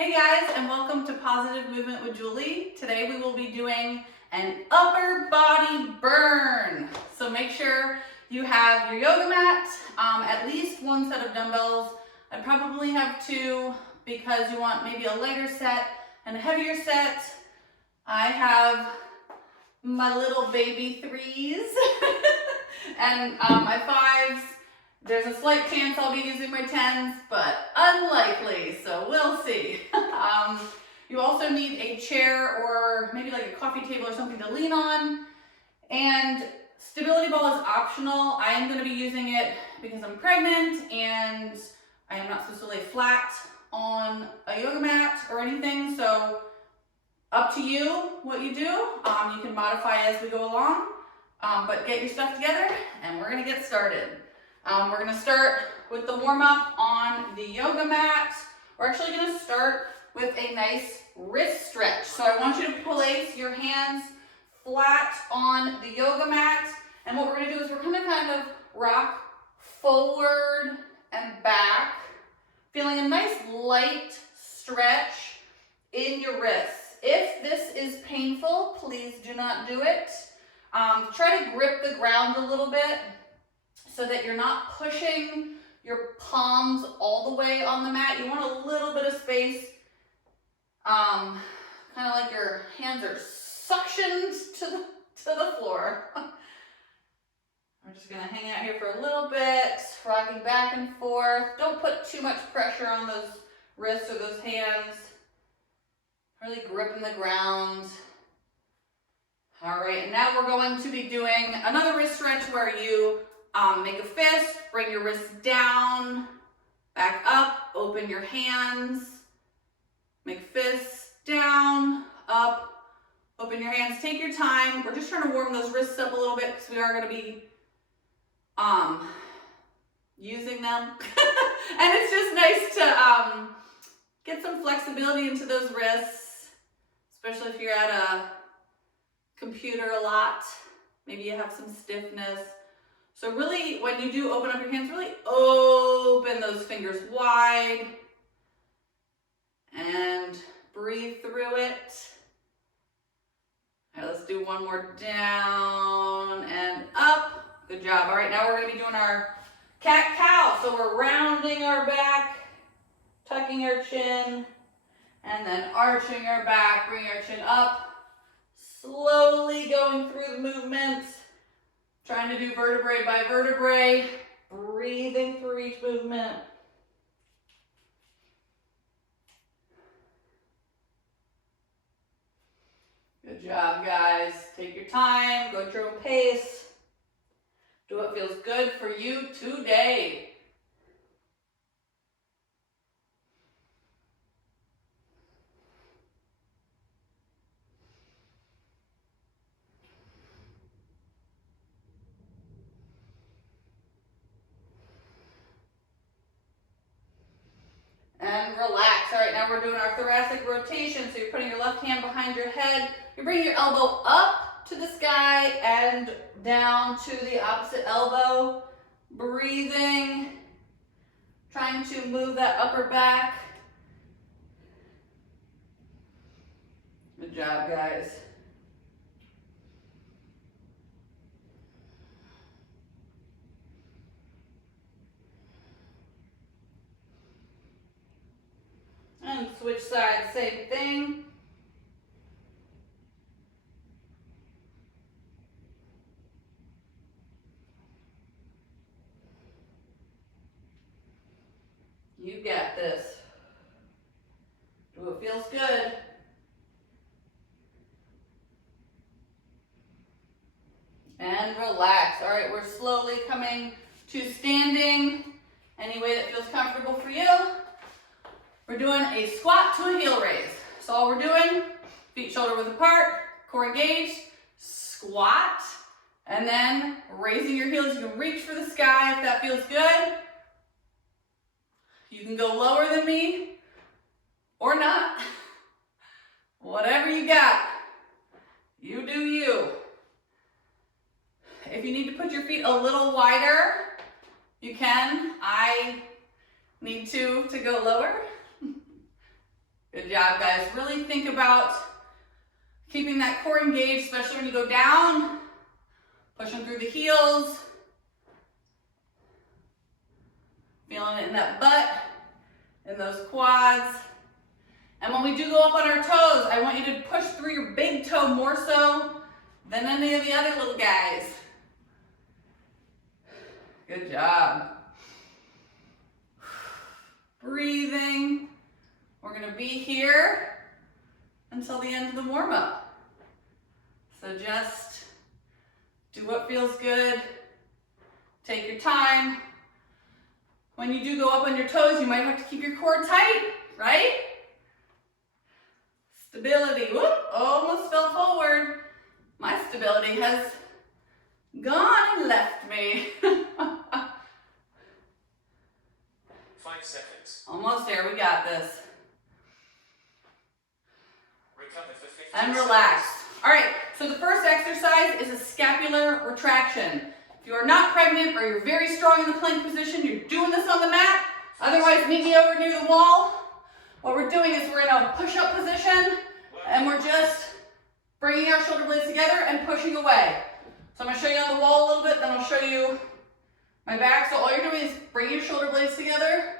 Hey guys, and welcome to Positive Movement with Julie. Today we will be doing an upper body burn. So make sure you have your yoga mat, at least one set of dumbbells. I'd probably have two because you want maybe a lighter set and a heavier set. I have my little baby threes and my fives. There's a slight chance I'll be using my 10s, but unlikely, so we'll see. You also need a chair or maybe like a coffee table or something to lean on. And stability ball is optional. I am going to be using it because I'm pregnant and I am not supposed to lay flat on a yoga mat or anything, so up to you what you do. You can modify as we go along, but get your stuff together and we're going to get started. We're going to start with the warm-up on the yoga mat. We're actually going to start with a nice wrist stretch. So I want you to place your hands flat on the yoga mat. And what we're going to do is we're going to kind of rock forward and back, feeling a nice light stretch in your wrists. If this is painful, please do not do it. Try to grip the ground a little bit, so that you're not pushing your palms all the way on the mat. You want a little bit of space, kind of like your hands are suctioned to the floor. We're just gonna hang out here for a little bit, rocking back and forth. Don't put too much pressure on those wrists or those hands. Really gripping the ground. All right, and now we're going to be doing another wrist stretch where you make a fist, bring your wrists down, back up, open your hands, make fists, down, up, open your hands. Take your time. We're just trying to warm those wrists up a little bit because we are going to be using them. And it's just nice to get some flexibility into those wrists, especially if you're at a computer a lot. Maybe you have some stiffness. So really, when you do open up your hands, really open those fingers wide and breathe through it. All right, let's do one more, down and up. Good job. All right, now we're going to be doing our cat-cow. So we're rounding our back, tucking our chin, and then arching our back, bringing our chin up, slowly going through the movements. Trying to do vertebrae by vertebrae, breathing through each movement. Good job, guys. Take your time, go at your own pace. Do what feels good for you today. And relax. All right, now we're doing our thoracic rotation. So you're putting your left hand behind your head. You're bringing your elbow up to the sky and down to the opposite elbow. Breathing. Trying to move that upper back. Good job, guys. And switch sides, same thing. You got this. Do what feels good. And relax. All right, we're slowly coming to standing. Any way that feels comfortable for you. We're doing a squat to a heel raise. So all we're doing, feet shoulder width apart, core engaged, squat, and then raising your heels. You can reach for the sky if that feels good. You can go lower than me or not. Whatever you got, you do you. If you need to put your feet a little wider, you can. I need to go lower. Good job, guys. Really think about keeping that core engaged, especially when you go down, pushing through the heels, feeling it in that butt, in those quads. And when we do go up on our toes, I want you to push through your big toe more so than any of the other little guys. Good job. Breathing. We're gonna be here until the end of the warm-up. So just do what feels good. Take your time. When you do go up on your toes, you might have to keep your core tight, right? Stability. Whoop, almost fell forward. My stability has gone and left me. 5 seconds. Almost there, we got this. Recover for 50 And relax. All right, so the first exercise is a scapular retraction. If you are not pregnant or you're very strong in the plank position, you're doing this on the mat. Otherwise, meet me over near the wall. What we're doing is we're in a push-up position and we're just bringing our shoulder blades together and pushing away. So I'm gonna show you on the wall a little bit, then I'll show you my back. So all you're doing is bringing your shoulder blades together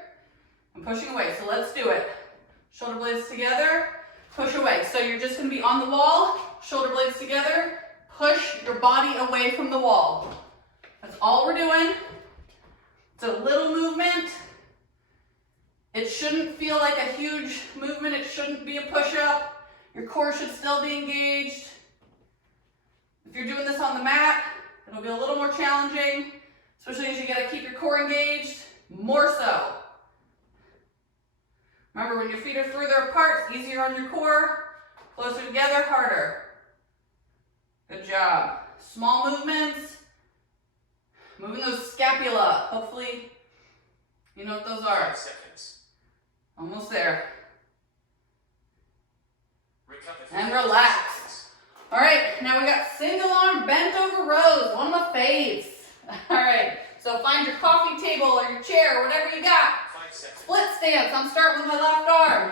and pushing away. So let's do it. Shoulder blades together, push away. So you're just gonna be on the wall, shoulder blades together, push your body away from the wall. That's all we're doing. It's a little movement. It shouldn't feel like a huge movement. It shouldn't be a push-up. Your core should still be engaged. If you're doing this on the mat, it'll be a little more challenging, especially as you gotta keep your core engaged, more so. Remember, when your feet are further apart, it's easier on your core. Closer together, harder. Good job. Small movements. Moving those scapula. Hopefully, you know what those are. 5 seconds. Almost there. Recover for And 50 relax. seconds. All right, now we got single arm bent over rows, one of my faves. All right, so find your coffee table or your chair, whatever you got. 5 seconds. Split stance, I'm starting with my left arm.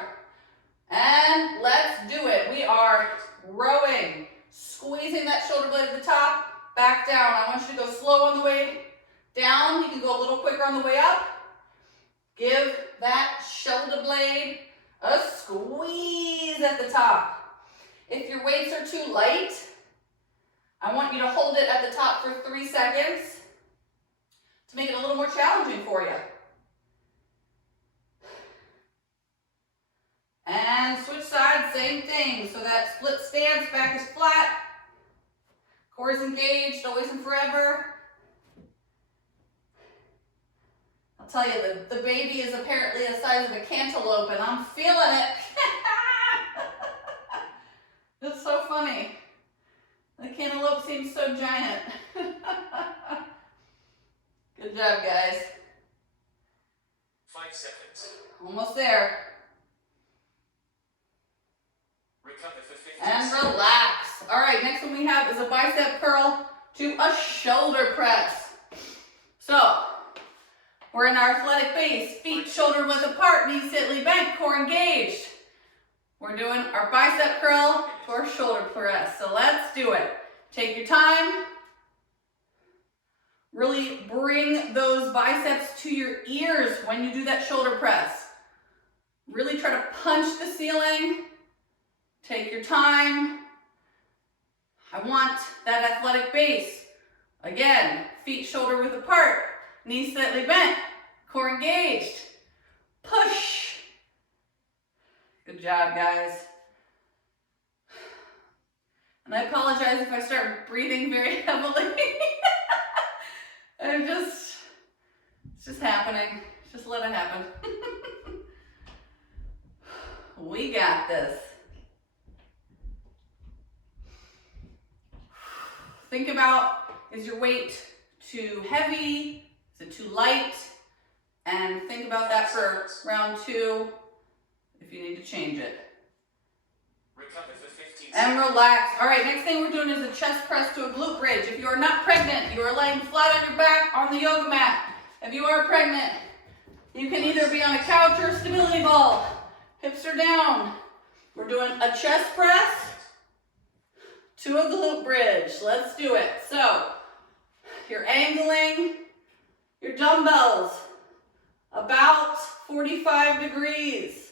And let's do it. We are rowing, squeezing that shoulder blade at the top, back down. I want you to go slow on the way down. You can go a little quicker on the way up. Give that shoulder blade a squeeze at the top. If your weights are too light, I want you to hold it at the top for 3 seconds to make it a little more challenging for you. And switch sides, same thing. So that split stance, back is flat, core is engaged, always and forever. I'll tell you, the baby is apparently the size of a cantaloupe and I'm feeling it. It's so funny. The cantaloupe seems so giant. Good job, guys. 5 seconds. Almost there. Recover for 50 And seconds. relax. All right, next one we have is a bicep curl to a shoulder press. So, we're in our athletic base. Feet shoulder width apart, knees slightly bent, core engaged. We're doing our bicep curl to our shoulder press. So let's do it. Take your time. Really bring those biceps to your ears when you do that shoulder press. Really try to punch the ceiling. Take your time. I want that athletic base. Again, feet shoulder width apart, knees slightly bent, core engaged. Push. Good job, guys. And I apologize if I start breathing very heavily. It's just happening. Just let it happen. We got this. Think about, is your weight too heavy? Is it too light? And think about that for round 2 if you need to change it. Recover for 15 And seconds. relax. All right, next thing we're doing is a chest press to a glute bridge. If you are not pregnant, you are laying flat on your back on the yoga mat. If you are pregnant, you can either be on a couch or a stability ball. Hips are down. We're doing a chest press to a glute bridge. Let's do it. So you're angling your dumbbells about 45 degrees.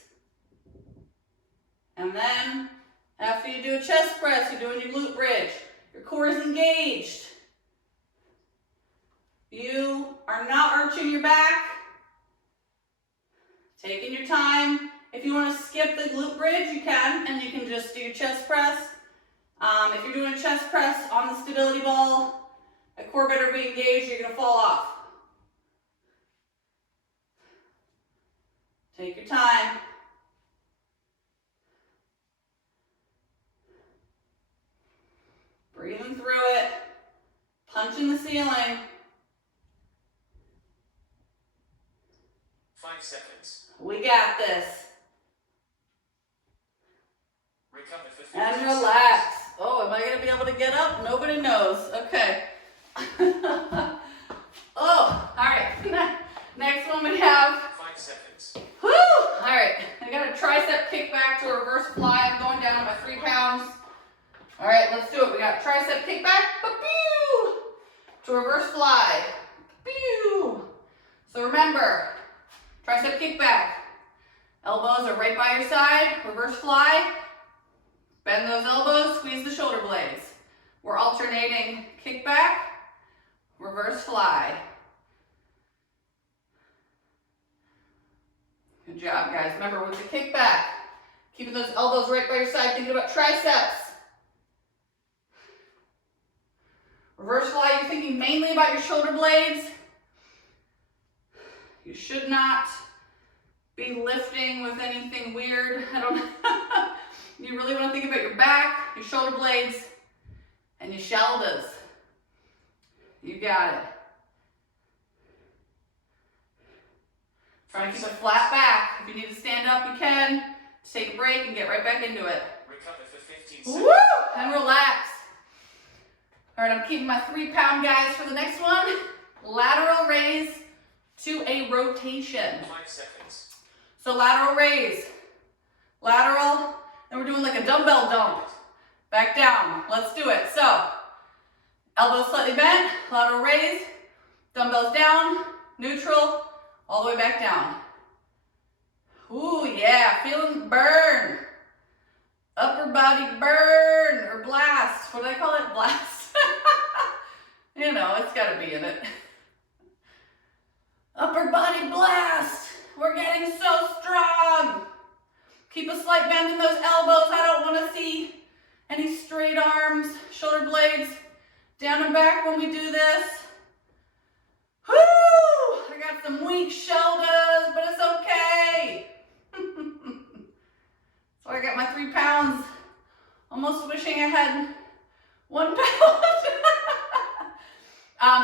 And then after you do a chest press, you're doing your glute bridge. Your core is engaged. You are not arching your back. Taking your time. If you want to skip the glute bridge, you can, and you can just do your chest press. If you're doing a chest press on the stability ball, a core better be engaged, you're going to fall off. Take your time. Breathing through it. Punching the ceiling. 5 seconds. We got this. Recover for 15 And seconds. relax. Oh, am I going to be able to get up? Nobody knows. Okay. Oh, all right. Next one we have. 5 seconds. Woo! All right. I got a tricep kickback to a reverse fly. I'm going down to my 3 pounds. All right, let's do it. We got tricep kickback. Pew! To reverse fly. Pew! So remember, tricep kickback. Elbows are right by your side. Reverse fly. Bend those elbows, squeeze the shoulder blades. We're alternating kickback, reverse fly. Good job, guys. Remember, with the kickback, keeping those elbows right by your side, thinking about triceps. Reverse fly, you're thinking mainly about your shoulder blades. You should not be lifting with anything weird. I don't know. You really want to think about your back, your shoulder blades, and your shoulders. You got it. Try to keep a flat back. If you need to stand up, you can. Just take a break and get right back into it. Recover for 15 seconds. Woo! And relax. All right, I'm keeping my 3 pound guys for the next one. Lateral raise to a rotation. 5 seconds. So lateral raise. Lateral. Then we're doing like a dumbbell dump. Back down. Let's do it. So, elbows slightly bent, lateral raise, dumbbells down, neutral, all the way back down. Ooh, yeah, feeling the burn. Upper body burn, or blast. What do I call it? Blast. You know, it's gotta be in it. Upper body blast. We're getting so strong. Keep a slight bend in those elbows. I don't want to see any straight arms, shoulder blades, down and back when we do this. Whoo! I got some weak shoulders, but it's okay. So I got my 3 pounds. Almost wishing I had 1 pound.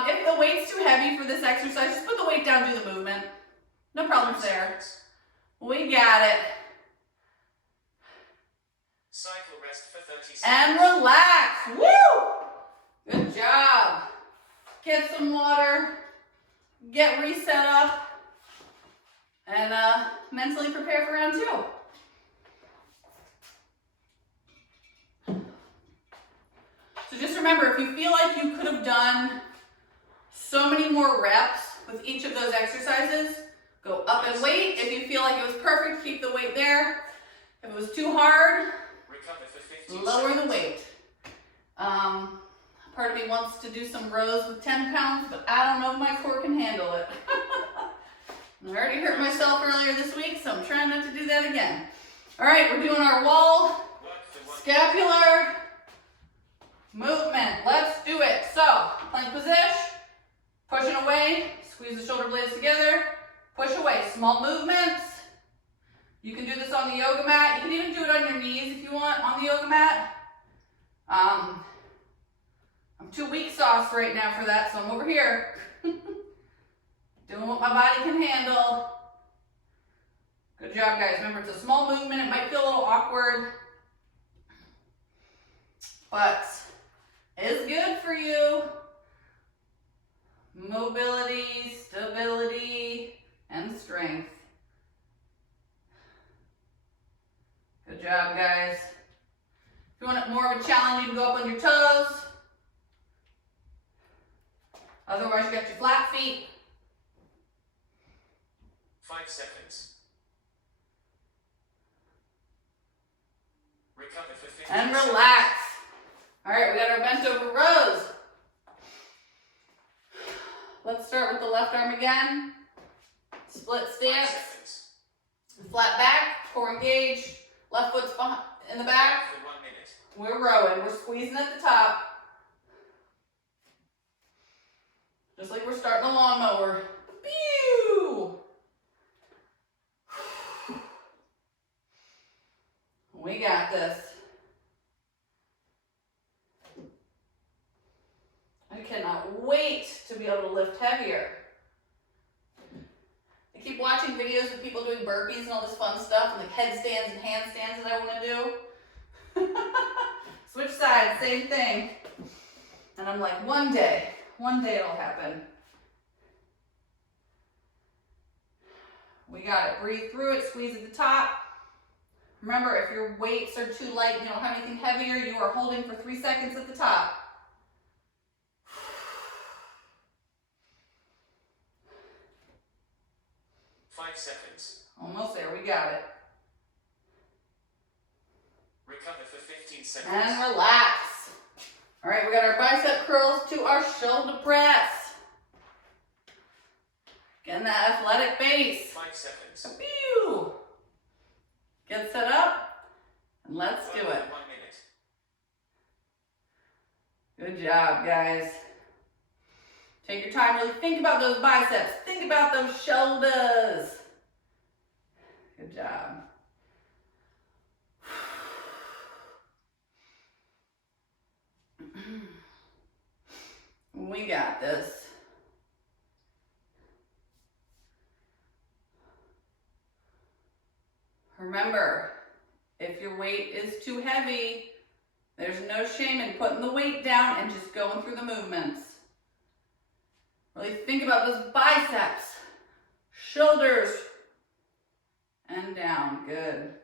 If the weight's too heavy for this exercise, just put the weight down, do the movement. No problems 5 there. seconds. We got it. Cycle rest for 30 seconds. And relax. Woo! Good job. Get some water. Get reset up. And mentally prepare for round 2. So just remember, if you feel like you could have done so many more reps with each of those exercises, go up in weight. If you feel like it was perfect, keep the weight there. If it was too hard, Recover for 15 lower seconds. the weight. Part of me wants to do some rows with 10 pounds, but I don't know if my core can handle it. I already hurt myself earlier this week, so I'm trying not to do that again. All right, we're doing our wall Work the one. scapular movement. Let's do it. So, plank position, pushing away, squeeze the shoulder blades together, push away. Small movements. You can do this on the yoga mat. You can even do it on your knees if you want on the yoga mat. I'm too weak sauce right now for that, so I'm over here. Doing what my body can handle. Good job, guys. Remember, it's a small movement. It might feel a little awkward, but it's good for you. Mobility, stability, and strength. job, guys. If you want it more of a challenge, you can go up on your toes. Otherwise, you got your flat feet. 5 seconds. Recover for 15 And seconds. relax. All right, we got our bent over rows. Let's start with the left arm again. Split 5 stance. seconds. Flat back, core engaged. Left foot's behind, in the back. For 1 minute. We're rowing. We're squeezing at the top. Just like we're starting a lawnmower. Pew! We got this. I cannot wait to be able to lift heavier. I keep watching videos of people doing burpees and all this fun stuff, and like headstands and handstands that I want to do. Switch sides, same thing. And I'm like, one day it'll happen. We got it. Breathe through it, squeeze at the top. Remember, if your weights are too light and you don't have anything heavier, you are holding for 3 seconds at the top. Five seconds. Almost there, we got it. Recover for 15 seconds. And relax. All right, we got our bicep curls to our shoulder press. Getting that athletic base. 5 seconds. Pew! Get set up, and let's do it. 1 minute. Good job, guys. Take your time, really think about those biceps. Think about those shoulders. Good job. We got this. Remember, if your weight is too heavy, there's no shame in putting the weight down and just going through the movements. Really think about those biceps, shoulders, and down. Good.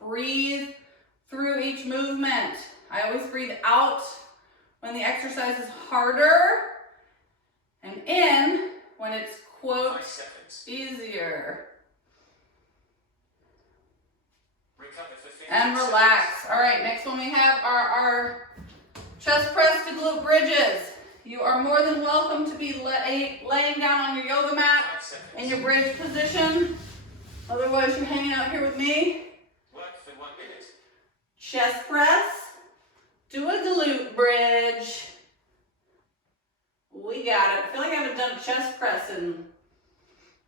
Breathe through each movement. I always breathe out when the exercise is harder and in when it's, quote, 5 seconds. easier. Recover for 15 And seconds. relax. All right, next one we have are our chest press to glute bridges. You are more than welcome to be laying down on your yoga mat 5 seconds. in your bridge position. Otherwise, you're hanging out here with me. Work for 1 minute. Chest press to a glute bridge. We got it. I feel like I haven't done a chest press in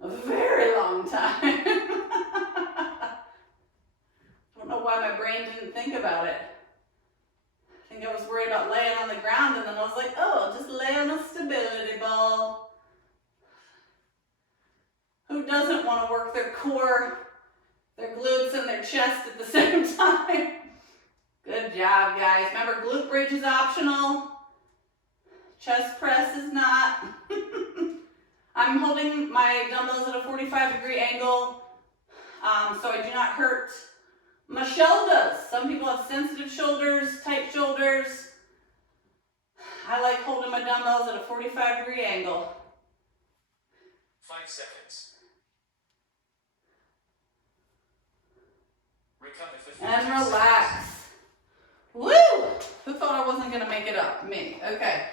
a very long time. I don't know why my brain didn't think about it. I think I was worried about laying on the ground, and then I was like, oh, I'll just lay on a stability ball. Who doesn't want to work their core, their glutes, and their chest at the same time? Good job, guys. Remember, glute bridge is optional. Chest press is not. I'm holding my dumbbells at a 45-degree angle, so I do not hurt my shoulders. Some people have sensitive shoulders, tight shoulders. I like holding my dumbbells at a 45-degree angle. 5 seconds. Recover for 15 And seconds. relax. Woo! Who thought I wasn't gonna make it up? Me. Okay.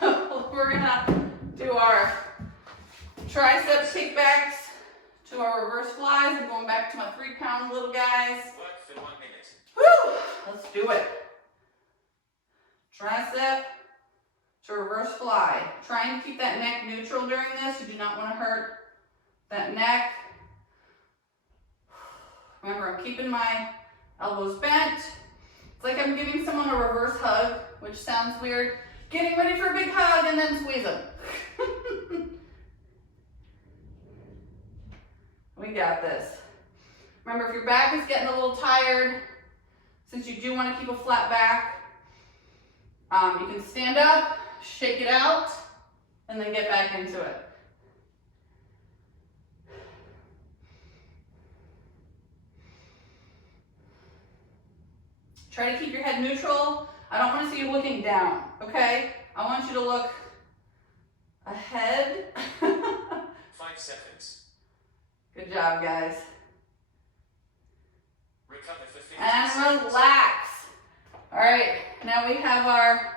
We're gonna do our tricep kickbacks to our reverse flies. I'm going back to my 3-pound little guys. Work for 1 minute. Woo! Let's do it. Tricep to reverse fly. Trying to keep that neck neutral during this. You do not want to hurt that neck. Remember, I'm keeping my elbows bent. It's like I'm giving someone a reverse hug, which sounds weird. Getting ready for a big hug and then squeeze them. We got this. Remember, if your back is getting a little tired, since you do want to keep a flat back, you can stand up, shake it out, and then get back into it. Try to keep your head neutral. I don't want to see you looking down, okay? I want you to look ahead. 5 seconds. Good job, guys. Recover for 15 And seconds. relax. All right, now we have our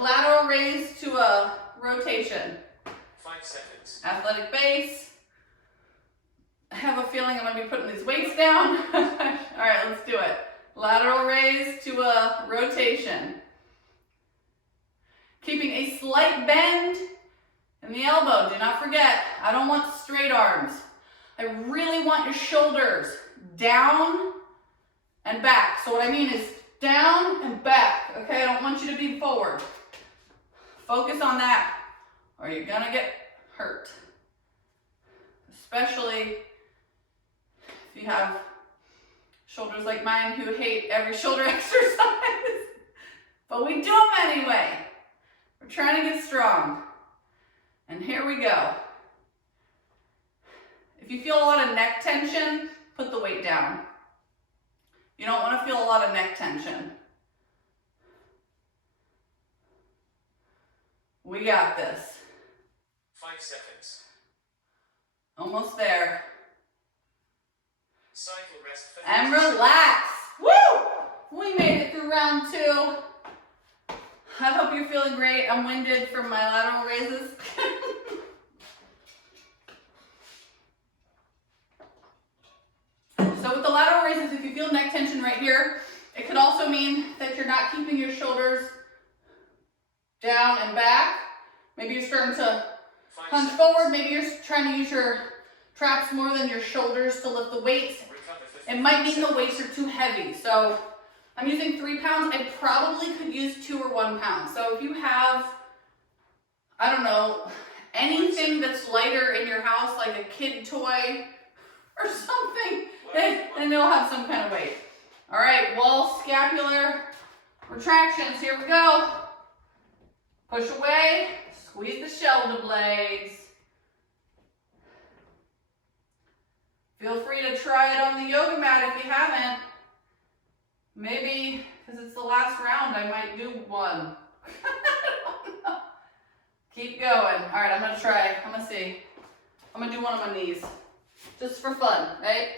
lateral raise to a rotation. 5 seconds. Athletic base. I have a feeling I'm gonna be putting these weights down. All right, let's do it. Lateral raise to a rotation. Keeping a slight bend in the elbow. Do not forget, I don't want straight arms. I really want your shoulders down and back. So what I mean is down and back, okay? I don't want you to be forward. Focus on that or you're gonna get hurt. Especially if you have shoulders like mine who hate every shoulder exercise. But we do them anyway. We're trying to get strong. And here we go. If you feel a lot of neck tension, put the weight down. You don't want to feel a lot of neck tension. We got this. 5 seconds. Almost there. Cycle rest for And 30 seconds. relax. Woo! We made it through round 2. I hope you're feeling great. I'm winded from my lateral raises. So with the lateral raises, if you feel neck tension right here, it could also mean that you're not keeping your shoulders down and back. Maybe you're starting to 5 punch seconds. forward. Maybe you're trying to use your traps more than your shoulders to lift the weights. Recover for It might mean 15 the weights are too heavy. So I'm using 3 pounds. I probably could use 2 or 1 pound. So if you have, I don't know, anything that's lighter in your house, like a kid toy or something, then you'll have some kind of weight. All right, wall scapular retractions. Here we go. Push away, squeeze the shoulder blades. Feel free to try it on the yoga mat if you haven't. Maybe, because it's the last round, I might do one. I don't know. Keep going. All right, I'm gonna try. I'm gonna see. I'm gonna do one on my knees. Just for fun, right?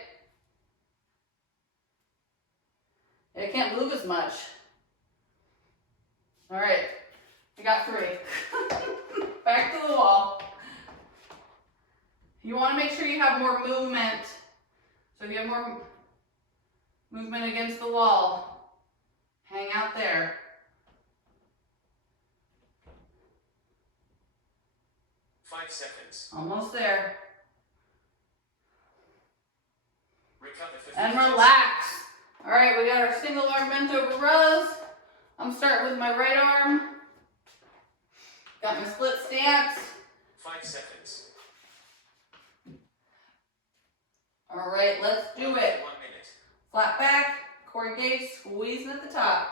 I can't move as much. All right, I got 3. Back to the wall. You want to make sure you have more movement. So if you have more movement against the wall, hang out there. 5 seconds. Almost there. Recover for And 15 relax. All right, we got our single arm bent over rows. I'm starting with my right arm. Got my split stance. 5 seconds. All right, let's do 1 it. minute. Flat back, core engaged, squeezing at the top.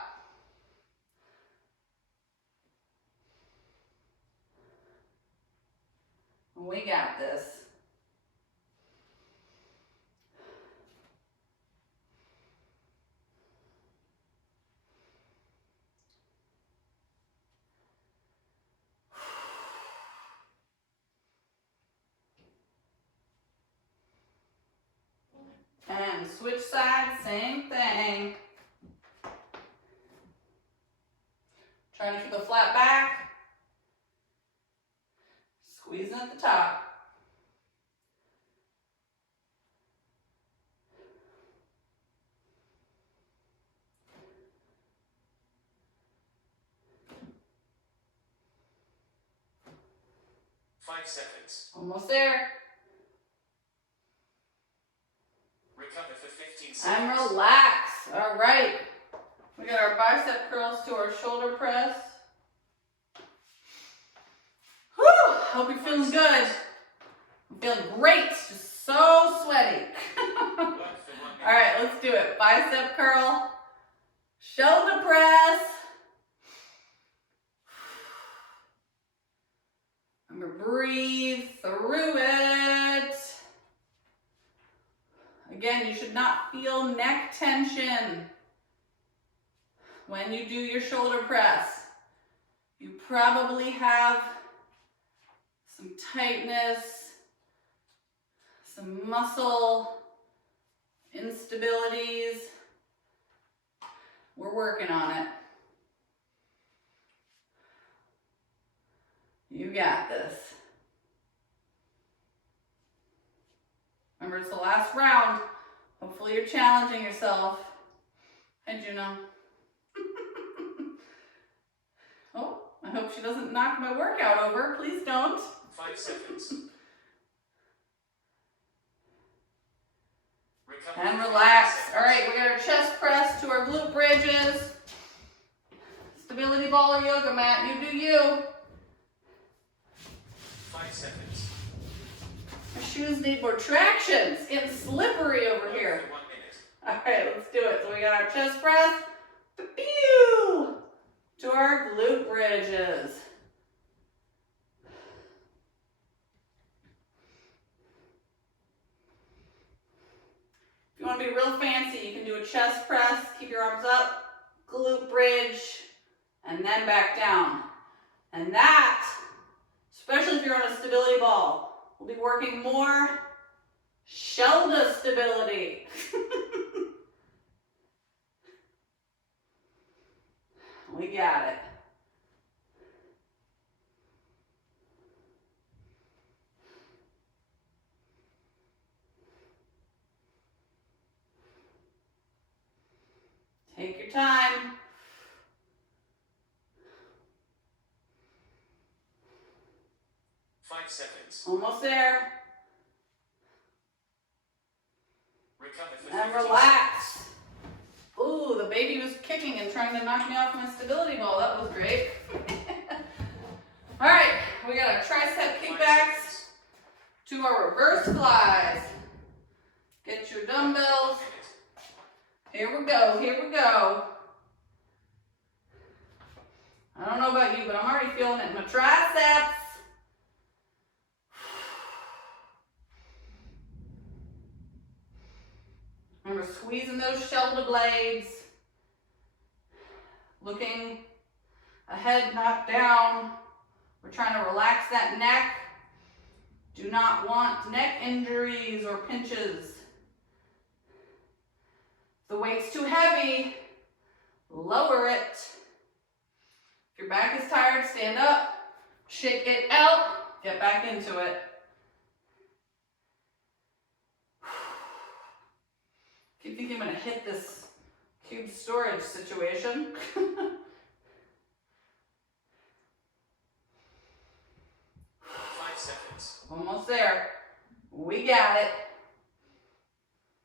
We got this. And switch sides, same thing. Trying to keep a flat back. Squeezing at the top. Five seconds. Almost there. Recover for 15 And seconds. relax. All right. We got our bicep curls to our shoulder press. Whew. Hope you're feeling good. I'm feeling great. Just so sweaty. Work for 1 minute. All right, let's do it. Bicep curl, shoulder press. Remember, breathe through it. Again, you should not feel neck tension when you do your shoulder press. You probably have some tightness, some muscle instabilities. We're working on it. You got this. Remember, it's the last round. Hopefully you're challenging yourself. Hi, Juno. Oh, I hope she doesn't knock my workout over. Please don't. 5 seconds. Recover And for relax. 15 All right, seconds. we got our chest press to our glute bridges. Stability ball or yoga mat, you do you. 5 seconds. My shoes need more traction. It's getting slippery over here. For 1 minute. All right, let's do it. So we got our chest press. Pew! To our glute bridges. If you want to be real fancy, you can do a chest press, keep your arms up, glute bridge, and then back down. And that, especially if you're on a stability ball, will be working more shoulder stability. We got it. Take your time. Five seconds. Almost there. Recover for And 15 relax. Ooh, the baby was kicking and trying to knock me off my stability ball. That was great. All right, we got our tricep seconds. 5 kickbacks seconds. to our reverse flies. Get your dumbbells. 1 minute. Here we go, here we go. I don't know about you, but I'm already feeling it in my triceps. Remember, squeezing those shoulder blades. Looking ahead, not down. We're trying to relax that neck. Do not want neck injuries or pinches. If the weight's too heavy, lower it. If your back is tired, stand up, shake it out, get back into it. Keep thinking I'm gonna hit this cube storage situation. 5 seconds. Almost there. We got it.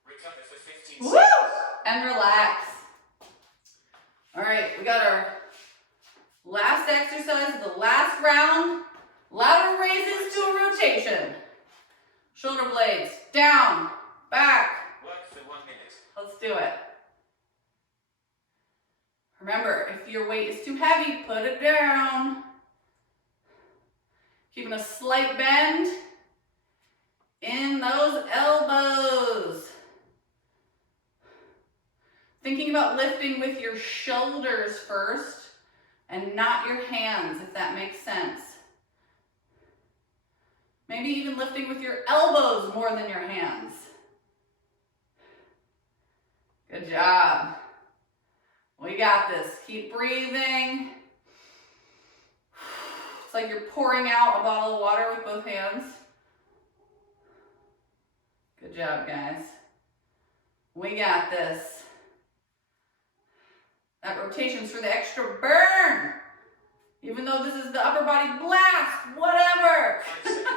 Recover for 15 Woo! seconds. And relax. All right, we got our last exercise, the last round. Louder raises to a rotation. Shoulder blades down, back. Work for 1 minute. Let's do it. Remember, if your weight is too heavy, put it down. Keeping a slight bend in those elbows. Thinking about lifting with your shoulders first and not your hands, if that makes sense. Maybe even lifting with your elbows more than your hands. Good job. We got this. Keep breathing. It's like you're pouring out a bottle of water with both hands. Good job, guys. We got this. That rotation's for the extra burn. Even though this is the upper body blast, whatever. 5 seconds.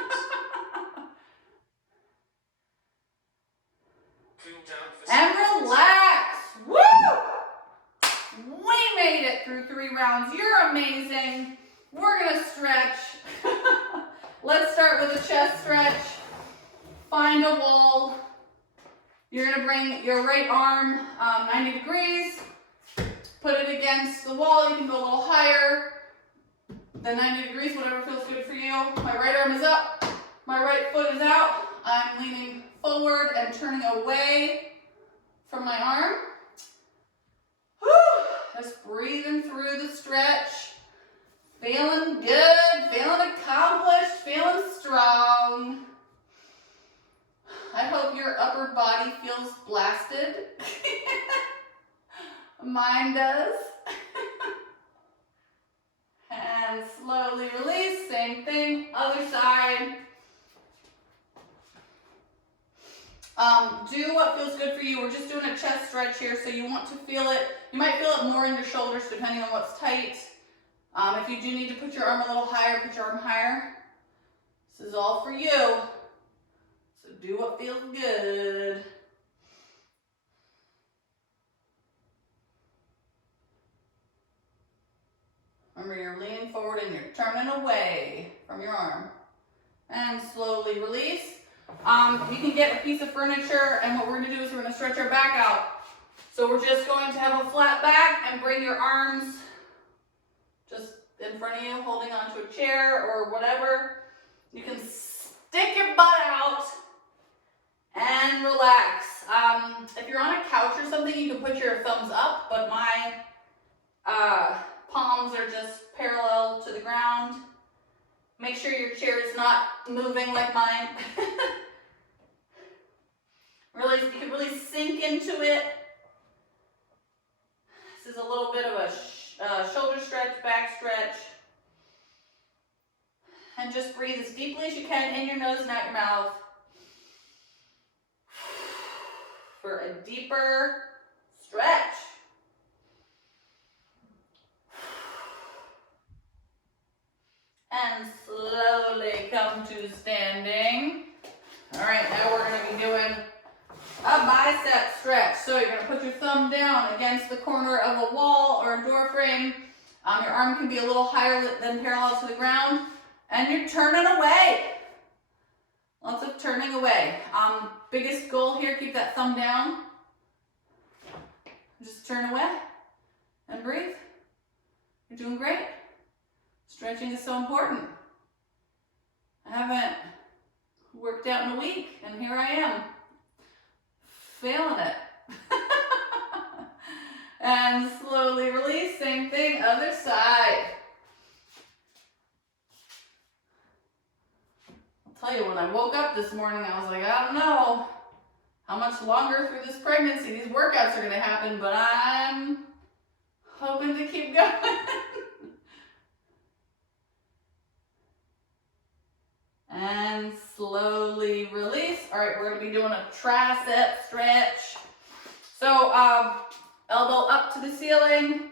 Cool down for 6 And seconds. relax. Woo! We made it through 3 rounds. You're amazing. We're gonna stretch. Let's start with a chest stretch. Find a wall. You're gonna bring your right arm 90 degrees. Put it against the wall. You can go a little higher than 90 degrees, whatever feels good for you. My right arm is up. My right foot is out. I'm leaning forward and turning away from my arm. Whew. Just breathing through the stretch. Feeling good, feeling accomplished, feeling strong. I hope your upper body feels blasted. Mine does. And slowly release, same thing, other side. Do what feels good for you. We're just doing a chest stretch here, so you want to feel it. You might feel it more in your shoulders depending on what's tight. If you do need to put your arm a little higher, put your arm higher. This is all for you. So do what feels good. Remember, you're leaning forward and you're turning away from your arm. And slowly release. You can get a piece of furniture, and what we're going to do is we're going to stretch our back out. So we're just going to have a flat back and bring your arms just in front of you, holding onto a chair or whatever. You can stick your butt out and relax. If you're on a couch or something, you can put your thumbs up, but my palms are just parallel to the ground. Make sure your chair is not moving like mine. You can really sink into it. This is a little bit of a shoulder stretch, back stretch. And just breathe as deeply as you can in your nose and out your mouth for a deeper stretch. And slowly come to standing. All right, now we're going to be doing a bicep stretch. So you're going to put your thumb down against the corner of a wall or a door frame. Your arm can be a little higher than parallel to the ground. And you're turning away. Lots of turning away. Biggest goal here, keep that thumb down. Just turn away and breathe. You're doing great. Stretching is so important. I haven't worked out in a week, and here I am, failing it. And slowly release, same thing, other side. I'll tell you, when I woke up this morning, I was like, I don't know how much longer through this pregnancy these workouts are going to happen, but I'm hoping to keep going. And slowly release. All right, we're going to be doing a tricep stretch. So elbow up to the ceiling,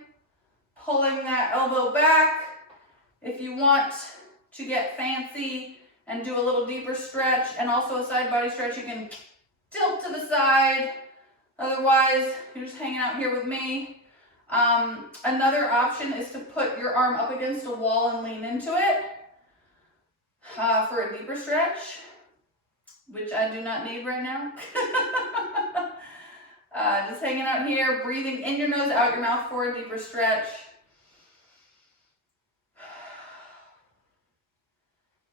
pulling that elbow back. If you want to get fancy and do a little deeper stretch and also a side body stretch, you can tilt to the side. Otherwise, you're just hanging out here with me. Another option is to put your arm up against a wall and lean into it. For a deeper stretch, which I do not need right now. Just hanging out here, breathing in your nose, out your mouth for a deeper stretch.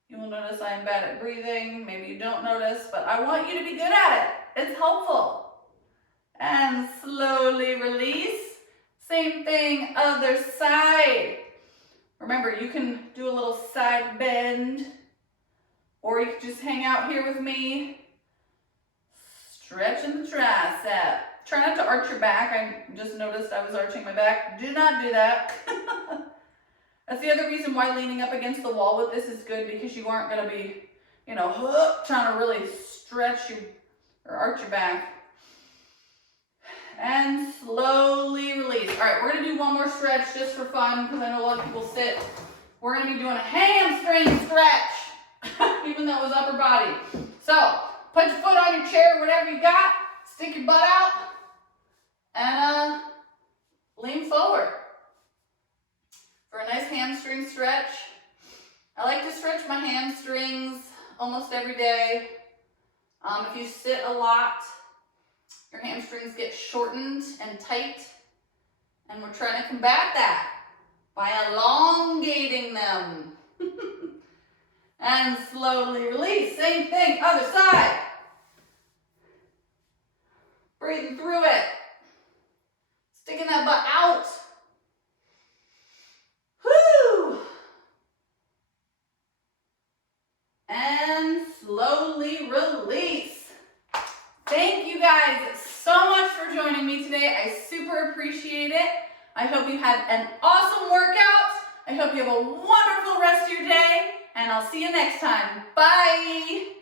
You will notice I am bad at breathing. Maybe you don't notice, but I want you to be good at it. It's helpful. And slowly release. Same thing, other side. Remember, you can do a little side bend, or you can just hang out here with me, stretching the tricep. Try not to arch your back. I just noticed I was arching my back. Do not do that. That's the other reason why leaning up against the wall with this is good, because you aren't going to be, trying to really stretch you or arch your back. And slowly release. All right, we're going to do one more stretch just for fun, because I know a lot of people sit. We're going to be doing a hamstring stretch, even though it was upper body. So put your foot on your chair, whatever you got, stick your butt out, and lean forward for a nice hamstring stretch. I like to stretch my hamstrings almost every day. If you sit a lot, your hamstrings get shortened and tight, and we're trying to combat that by elongating them. And slowly release. Same thing, other side. Breathing through it. Sticking that butt out. Whoo! And slowly release. Thank you guys so much for joining me today. I super appreciate it. I hope you had an awesome workout. I hope you have a wonderful rest of your day, and I'll see you next time. Bye.